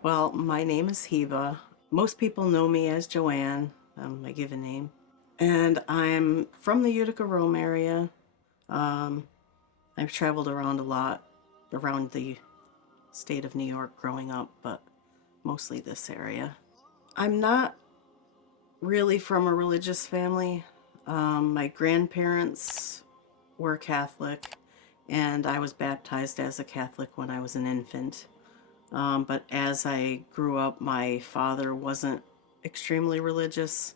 Well, my name is Hiba. Most people know me as Joanne, my given name. And I'm from the Utica Rome area. Um, I've traveled around a lot around the state of New York growing up, but mostly this area. I'm not really from a religious family. My grandparents were Catholic, and I was baptized as a Catholic when I was an infant. But as I grew up, my father wasn't extremely religious.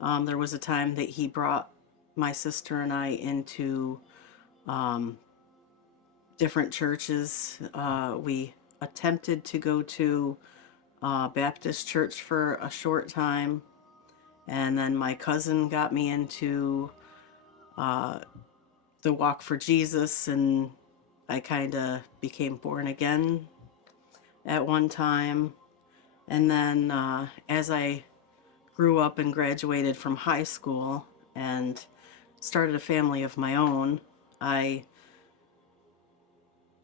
There was a time that he brought my sister and I into um, different churches. We attempted to go to Baptist church for a short time, and then my cousin got me into uh, the Walk for Jesus, and I kind of became born again at one time. And then as I grew up and graduated from high school and started a family of my own, I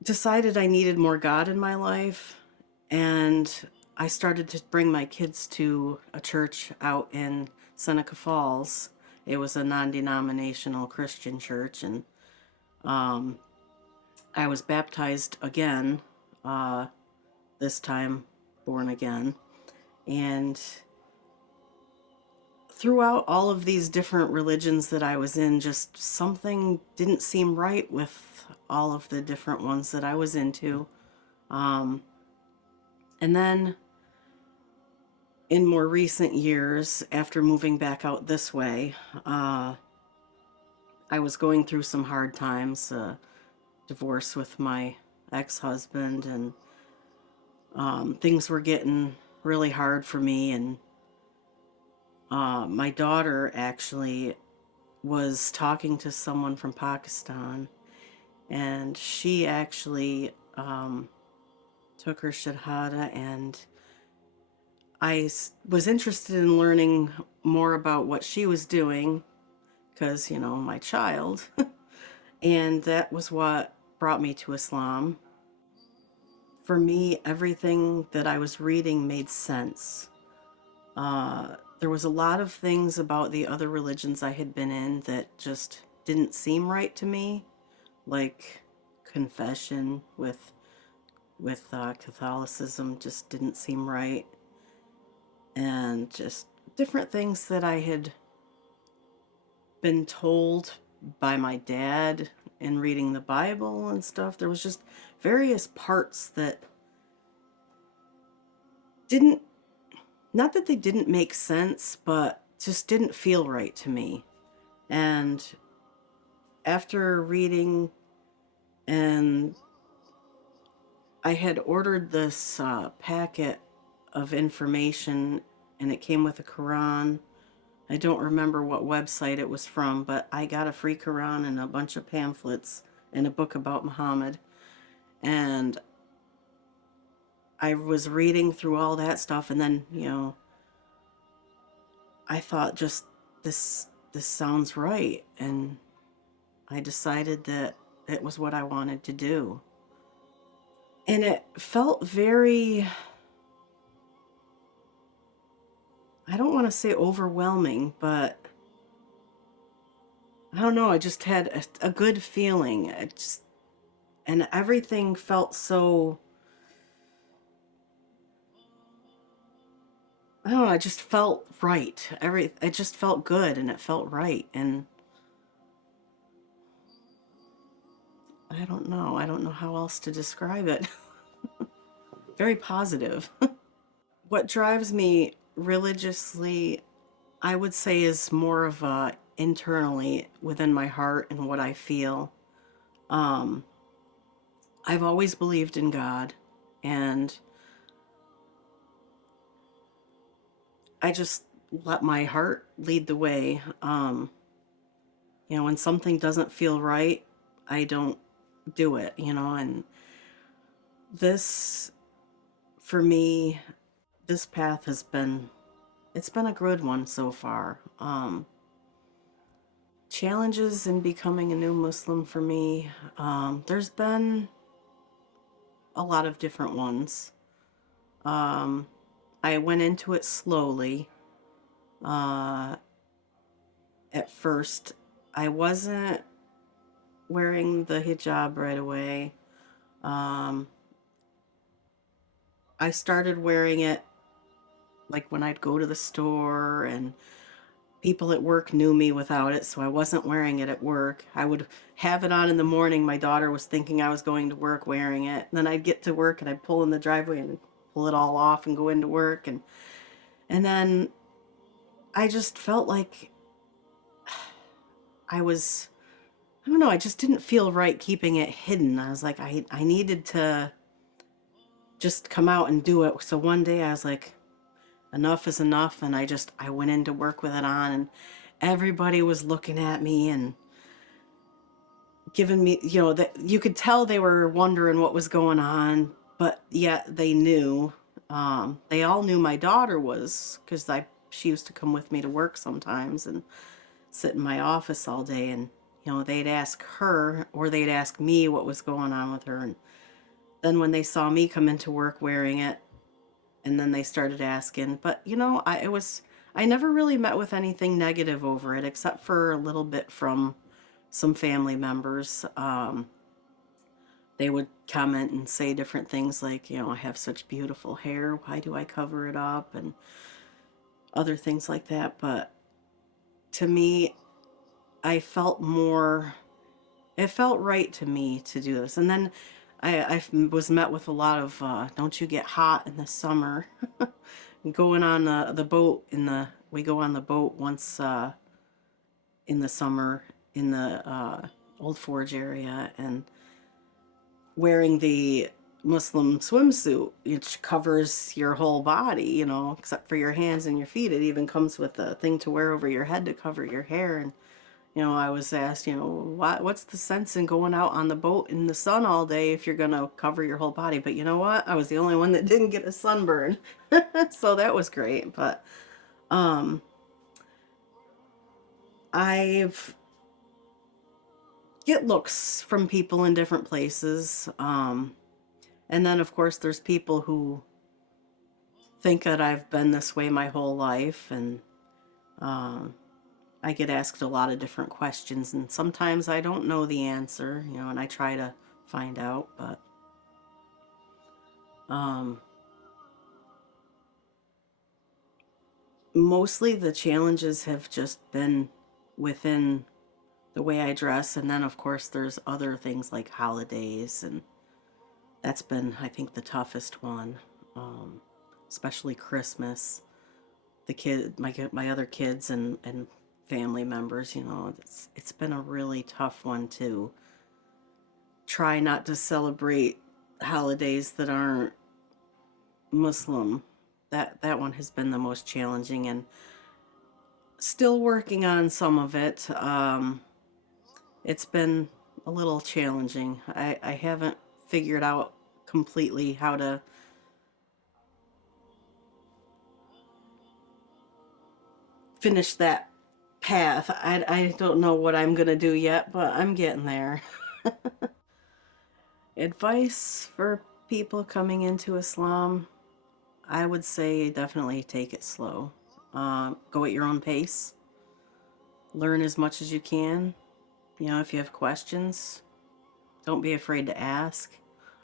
decided I needed more God in my life. And I started to bring my kids to a church out in Seneca Falls. It was a non denominational Christian church. And um, I was baptized again, uh, this time born again. And throughout all of these different religions that I was in, just something didn't seem right with all of the different ones that I was into. Um, and then in more recent years, after moving back out this way, uh, I was going through some hard times, divorce with my ex-husband, and things were getting really hard for me. And my daughter actually was talking to someone from Pakistan, and she actually took her shahada, and was interested in learning more about what she was doing because, my child. And that was what brought me to Islam. For me, everything that I was reading made sense. There was a lot of things about the other religions I had been in that just didn't seem right to me, like confession with Catholicism just didn't seem right, and just different things that I had been told by my dad in reading the Bible and stuff. There was just various parts that didn't, not that they didn't make sense, but just didn't feel right to me. And after reading, and I had ordered this packet of information, and it came with a Quran. I don't remember what website it was from, but I got a free Quran and a bunch of pamphlets and a book about Muhammad. And I was reading through all that stuff, and then, I thought, just this sounds right, and I decided that it was what I wanted to do. And it felt very, I don't want to say overwhelming, but I don't know, I just had a good feeling. And everything felt so, I don't know, I just felt right. It just felt good, and it felt right. And I don't know. I don't know how else to describe it. Very positive. What drives me religiously, I would say, is more of internally within my heart and what I feel. Um, I've always believed in God, and I just let my heart lead the way. When something doesn't feel right, I don't do it, and this, for me, this path has been, it's been a good one so far. Challenges in becoming a new Muslim for me, there's been a lot of different ones. Um, I went into it slowly. Uh, at first, I wasn't wearing the hijab right away. Um, I started wearing it like when I'd go to the store, and people at work knew me without it, so I wasn't wearing it at work. I would have it on in the morning. My daughter was thinking I was going to work wearing it. And then I'd get to work and I'd pull in the driveway and pull it all off and go into work, and then I just felt like I was, I don't know, I just didn't feel right keeping it hidden. I was like, I needed to just come out and do it. So one day I was like, enough is enough, and I went into work with it on, and everybody was looking at me and giving me, that you could tell they were wondering what was going on, but yet they knew. They all knew my daughter was, because she used to come with me to work sometimes and sit in my office all day, and they'd ask her or they'd ask me what was going on with her, and then when they saw me come into work wearing it, and then they started asking. But I never really met with anything negative over it, except for a little bit from some family members. They would comment and say different things like, I have such beautiful hair, why do I cover it up, and other things like that. But to me, I felt more, it felt right to me to do this. And then I was met with a lot of, don't you get hot in the summer? Going on the boat we go on the boat once in the summer in the Old Forge area, and wearing the Muslim swimsuit, which covers your whole body, except for your hands and your feet. It even comes with a thing to wear over your head to cover your hair. And I was asked, what's the sense in going out on the boat in the sun all day if you're gonna cover your whole body? But you know what? I was the only one that didn't get a sunburn, so that was great. But um, I've get looks from people in different places. And then, of course, there's people who think that I've been this way my whole life. And um, I get asked a lot of different questions. And sometimes I don't know the answer, and I try to find out. But um, mostly the challenges have just been within the way I dress. And then, of course, there's other things like holidays, and that's been, I think, the toughest one, um, especially Christmas. My other kids and family members, it's been a really tough one to try not to celebrate holidays that aren't Muslim. That one has been the most challenging, and still working on some of it. It's been a little challenging. I haven't figured out completely how to finish that path. I don't know what I'm gonna do yet, but I'm getting there. Advice for people coming into Islam, I would say definitely take it slow. Go at your own pace. Learn as much as you can. If you have questions, don't be afraid to ask.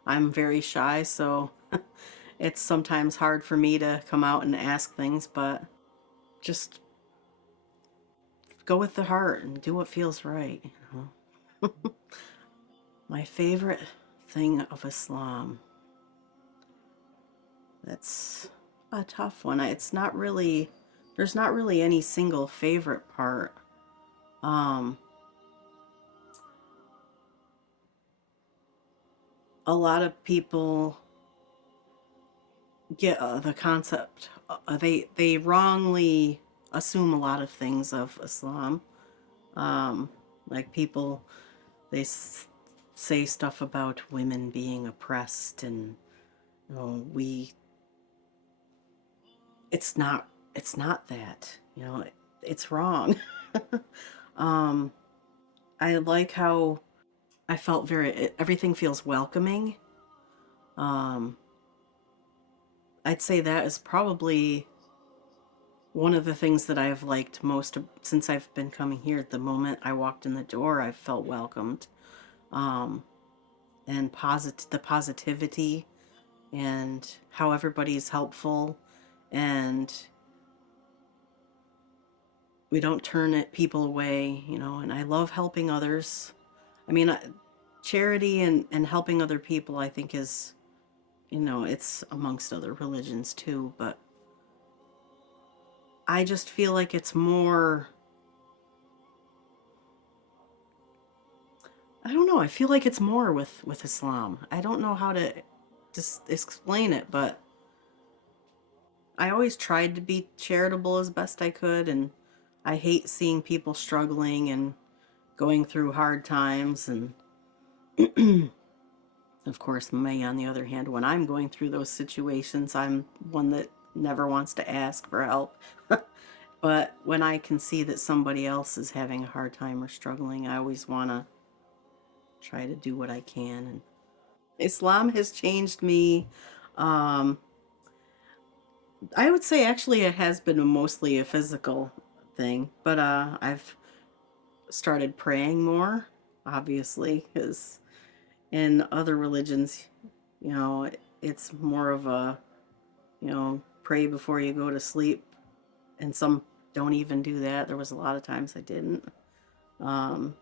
I'm very shy, so it's sometimes hard for me to come out and ask things, but just go with the heart and do what feels right. My favorite thing of Islam. That's a tough one. It's not really, there's not really any single favorite part. Um, a lot of people get the concept, they wrongly assume a lot of things of Islam. Um, like people, they say stuff about women being oppressed, and we it's not that, it's wrong. um I like how I felt everything feels welcoming. um I'd say that is probably one of the things that I've liked most since I've been coming here. The moment I walked in the door, I felt welcomed. Um, and the positivity and how everybody's helpful, and we don't turn people away, you know, and I love helping others. I mean, charity and helping other people, I think, is, you know, it's amongst other religions too, but I just feel like it's more, I don't know, I feel like it's more with Islam. I don't know how to just explain it, but I always tried to be charitable as best I could, and I hate seeing people struggling and going through hard times. And of course, me, on the other hand, when I'm going through those situations, I'm one that never wants to ask for help. But when I can see that somebody else is having a hard time or struggling, I always want to try to do what I can. And Islam has changed me. Um, I would say actually it has been mostly a physical thing, but I've started praying more, obviously, because in other religions, you know, it's more of a, you know, pray before you go to sleep, and some don't even do that. There was a lot of times I didn't. Um,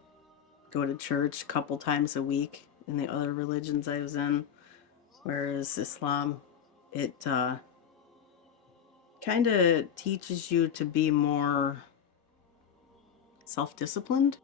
Go to church a couple times a week in the other religions I was in, whereas Islam, it kind of teaches you to be more self-disciplined.